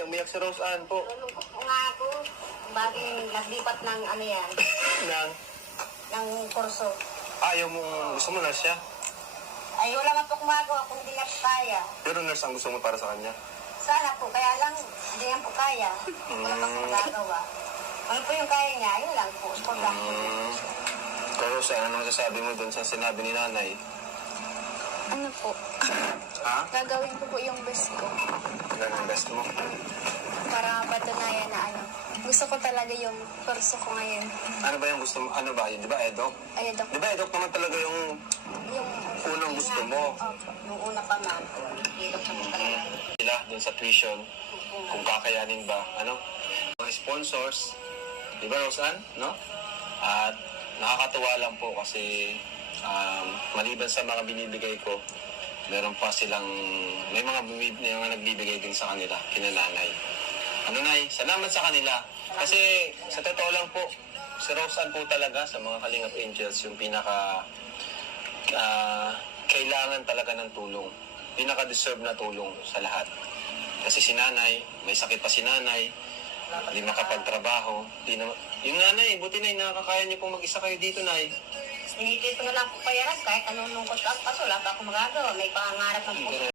Nay, umiyak si Rose Ann po. Nalungkot po nga ako. Baging naglipat ng ano yan, Nang, ng kurso. ayaw mong, gusto mo nurse siya? Ay, wala man po kumagawa kung hindi na po kaya. Pero nurse ang gusto mo para sa kanya. Sana po, kaya lang, hindi yan po kaya. Wala pa po magagawa. Ano po yung kaya niya, yun lang po. Importante. Pero Rose Ann, ano masasabi mo doon sa sinabi ni nanay? Ano po? Ha? Gagawin ko po yung best ko Yan ang best mo. para patunayan na gusto ko talaga yung kurso ko ngayon. Ano ba yung gusto mo? Ano ba yun? Di ba edok? Ay, Dok. Di ba edok naman talaga yung Yung unang gusto mo? Opo. Nung una pa man, hirap na po talaga. Sila doon sa tuition, kung kakayanin ba, ano? Mga sponsors, di ba Rose Ann? No? At nakakatuwa lang po kasi maliban sa mga binibigay ko, meron pa silang, may mga nagbibigay din sa kanila, kinananay. Ano Nay, salamat sa kanila. Kasi sa totoo lang po, si Rose Ann po talaga sa mga Kalingap Angels yung pinaka kailangan talaga ng tulong. Pinaka-deserve na tulong sa lahat. Kasi si nanay, may sakit pa si nanay, hindi makapagtrabaho. Yung nanay, buti na nakakaya niyo pong mag-isa kayo dito, Nay. Sinitip ko na lang po payaran kahit anong lungkot ang kaso, wala pa akong magagawa. May pangarap ng po.